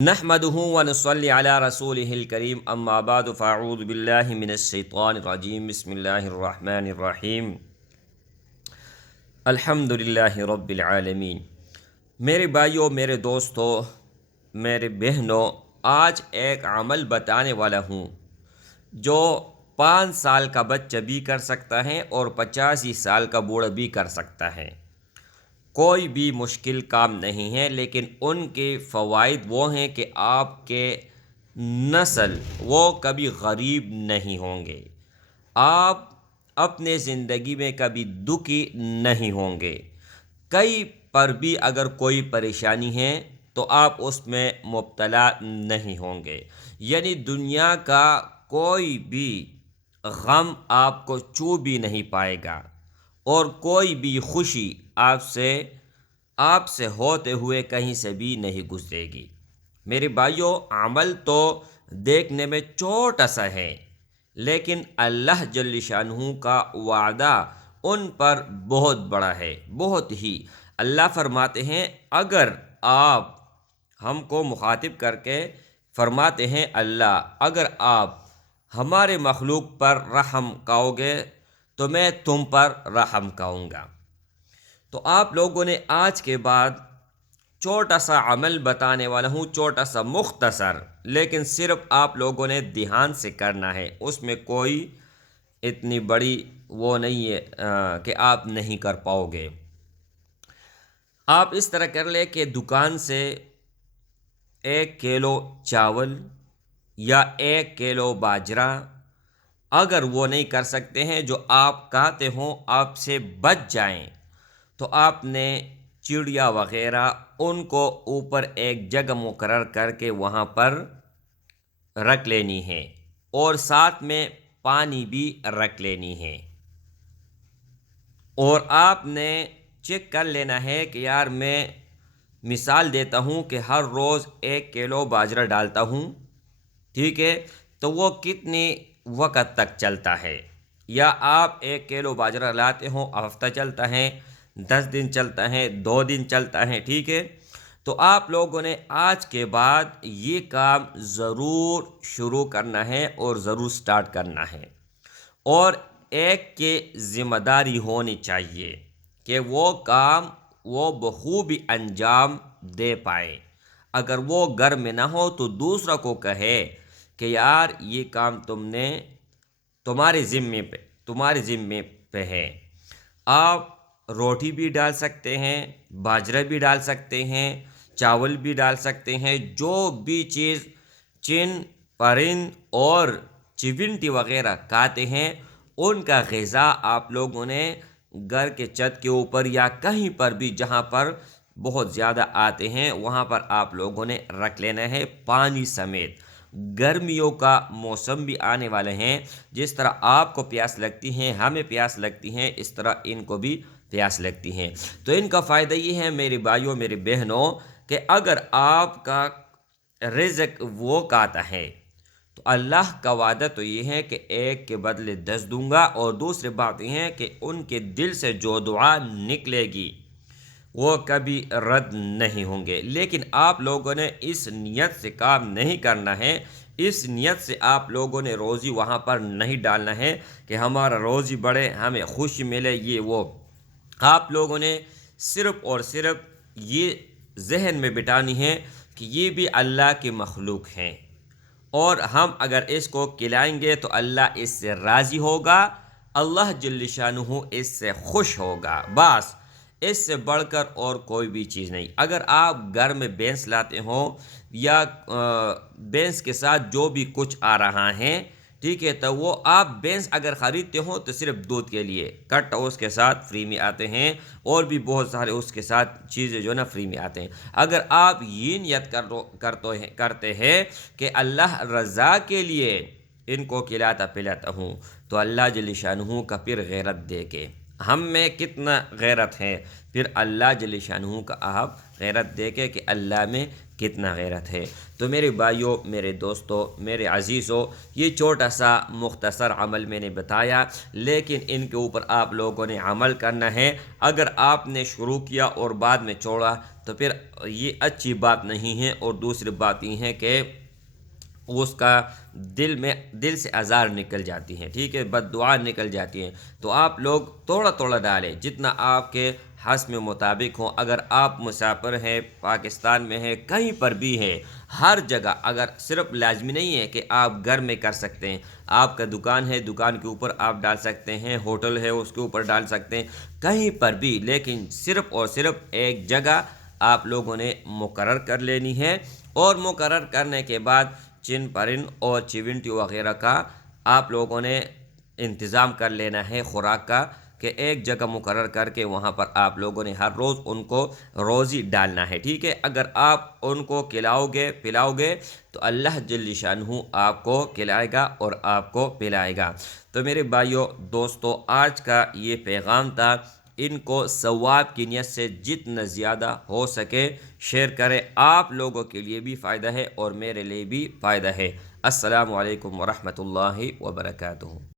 نحمده ونصلي على رسوله الكريم اما بعد فاعوذ بالله من الشیطان الرجیم بسم اللہ الرحمن الرحیم الحمد للہ رب العالمین۔ میرے بھائیوں، میرے دوستوں، میرے بہنوں، آج ایک عمل بتانے والا ہوں جو 5 سال کا بچہ بھی کر سکتا ہے اور 85 سال کا بوڑھا بھی کر سکتا ہے۔ کوئی بھی مشکل کام نہیں ہے، لیکن ان کے فوائد وہ ہیں کہ آپ کے نسل وہ کبھی غریب نہیں ہوں گے، آپ اپنے زندگی میں کبھی دکھی نہیں ہوں گے، کئی پر بھی اگر کوئی پریشانی ہے تو آپ اس میں مبتلا نہیں ہوں گے، یعنی دنیا کا کوئی بھی غم آپ کو چھو بھی نہیں پائے گا اور کوئی بھی خوشی آپ سے ہوتے ہوئے کہیں سے بھی نہیں گزرے گی۔ میرے بھائیوں، عمل تو دیکھنے میں چھوٹا سا ہے، لیکن اللہ جل شانہ کا وعدہ ان پر بہت بڑا ہے، بہت ہی۔ اللہ فرماتے ہیں، اگر آپ ہم کو مخاطب کر کے فرماتے ہیں، اللہ اگر آپ ہمارے مخلوق پر رحم کاؤ گے تو میں تم پر رحم کاؤں گا۔ تو آپ لوگوں نے آج کے بعد چھوٹا سا عمل بتانے والا ہوں، چھوٹا سا مختصر، لیکن صرف آپ لوگوں نے دھیان سے کرنا ہے، اس میں کوئی اتنی بڑی وہ نہیں ہے کہ آپ نہیں کر پاؤ گے۔ آپ اس طرح کر لیں کہ دکان سے 1 کلو چاول یا 1 کلو باجرہ، اگر وہ نہیں کر سکتے ہیں جو آپ کہتے ہوں آپ سے بچ جائیں، تو آپ نے چڑیا وغیرہ ان کو اوپر ایک جگہ مقرر کر کے وہاں پر رکھ لینی ہے، اور ساتھ میں پانی بھی رکھ لینی ہے، اور آپ نے چیک کر لینا ہے کہ یار میں مثال دیتا ہوں کہ ہر روز 1 کلو باجرہ ڈالتا ہوں، ٹھیک ہے، تو وہ کتنے وقت تک چلتا ہے، یا آپ 1 کلو باجرہ لاتے ہوں، ہفتہ چلتا ہے، 10 دن چلتا ہے، 2 دن چلتا ہے، ٹھیک ہے۔ تو آپ لوگوں نے آج کے بعد یہ کام ضرور شروع کرنا ہے اور ضرور سٹارٹ کرنا ہے، اور ایک کی ذمہ داری ہونی چاہیے کہ وہ کام وہ بخوبی انجام دے پائے۔ اگر وہ گھر میں نہ ہو تو دوسرا کو کہے کہ یار یہ کام تمہارے ذمے پہ ہے۔ آپ روٹی بھی ڈال سکتے ہیں، باجرہ بھی ڈال سکتے ہیں، چاول بھی ڈال سکتے ہیں، جو بھی چیز چن پرند اور چونٹی وغیرہ کھاتے ہیں ان کا غذا آپ لوگوں نے گھر کے چھت کے اوپر یا کہیں پر بھی جہاں پر بہت زیادہ آتے ہیں وہاں پر آپ لوگوں نے رکھ لینا ہے، پانی سمیت۔ گرمیوں کا موسم بھی آنے والے ہیں، جس طرح آپ کو پیاس لگتی ہیں، ہمیں پیاس لگتی ہیں، اس طرح ان کو بھی پیاس لگتی ہیں۔ تو ان کا فائدہ یہ ہے میرے بھائیوں، میرے بہنوں، کہ اگر آپ کا رزق وہ کھاتا ہے تو اللہ کا وعدہ تو یہ ہے کہ 1 کے بدلے 10 دوں گا، اور دوسری بات یہ ہے کہ ان کے دل سے جو دعا نکلے گی وہ کبھی رد نہیں ہوں گے۔ لیکن آپ لوگوں نے اس نیت سے کام نہیں کرنا ہے، اس نیت سے آپ لوگوں نے روزی وہاں پر نہیں ڈالنا ہے کہ ہمارا روزی بڑھے، ہمیں خوشی ملے، یہ وہ۔ آپ لوگوں نے صرف اور صرف یہ ذہن میں بٹھانی ہے کہ یہ بھی اللہ کی مخلوق ہیں، اور ہم اگر اس کو کھلائیں گے تو اللہ اس سے راضی ہوگا، اللہ جل شانہ اس سے خوش ہوگا، بس اس سے بڑھ کر اور کوئی بھی چیز نہیں۔ اگر آپ گھر میں بھینس لاتے ہوں یا بھینس کے ساتھ جو بھی کچھ آ رہا ہے، ٹھیک ہے، تو وہ آپ بھینس اگر خریدتے ہوں تو صرف دودھ کے لیے کٹ اس کے ساتھ فری میں آتے ہیں، اور بھی بہت سارے اس کے ساتھ چیزیں جو نا فری میں آتے ہیں۔ اگر آپ یہ نیت کرتے ہیں کہ اللہ رضا کے لیے ان کو کھلاتا پلاتا ہوں، تو اللہ جل شانہ کا پھر غیرت دے کے ہم میں کتنا غیرت ہے، پھر اللہ جل شانہ کا آپ غیرت دیکھیں کہ اللہ میں کتنا غیرت ہے۔ تو میرے بھائیوں، میرے دوستوں، میرے عزیزوں، یہ چھوٹا سا مختصر عمل میں نے بتایا، لیکن ان کے اوپر آپ لوگوں نے عمل کرنا ہے۔ اگر آپ نے شروع کیا اور بعد میں چھوڑا تو پھر یہ اچھی بات نہیں ہے، اور دوسری بات یہ ہے کہ اس کا دل سے آزار نکل جاتی ہیں، ٹھیک ہے، بد دعا نکل جاتی ہیں۔ تو آپ لوگ تھوڑا تھوڑا ڈالیں، جتنا آپ کے حسب مطابق ہوں۔ اگر آپ مسافر ہیں، پاکستان میں ہیں، کہیں پر بھی ہے، ہر جگہ، اگر صرف لازمی نہیں ہے کہ آپ گھر میں کر سکتے ہیں، آپ کا دکان ہے، دکان کے اوپر آپ ڈال سکتے ہیں، ہوٹل ہے اس کے اوپر ڈال سکتے ہیں، کہیں پر بھی، لیکن صرف اور صرف ایک جگہ آپ لوگوں نے مقرر کر لینی ہے، اور مقرر کرنے کے بعد چن پرن اور چیونٹی وغیرہ کا آپ لوگوں نے انتظام کر لینا ہے خوراک کا، کہ ایک جگہ مقرر کر کے وہاں پر آپ لوگوں نے ہر روز ان کو روزی ڈالنا ہے، ٹھیک ہے۔ اگر آپ ان کو کھلاؤ گے پلاؤ گے تو اللہ جل شانہ آپ کو کھلائے گا اور آپ کو پلائے گا۔ تو میرے بھائیوں دوستوں، آج کا یہ پیغام تھا، ان کو ثواب کی نیت سے جتنا زیادہ ہو سکے شیئر کریں، آپ لوگوں کے لیے بھی فائدہ ہے اور میرے لیے بھی فائدہ ہے۔ السلام علیکم ورحمۃ اللہ وبرکاتہ۔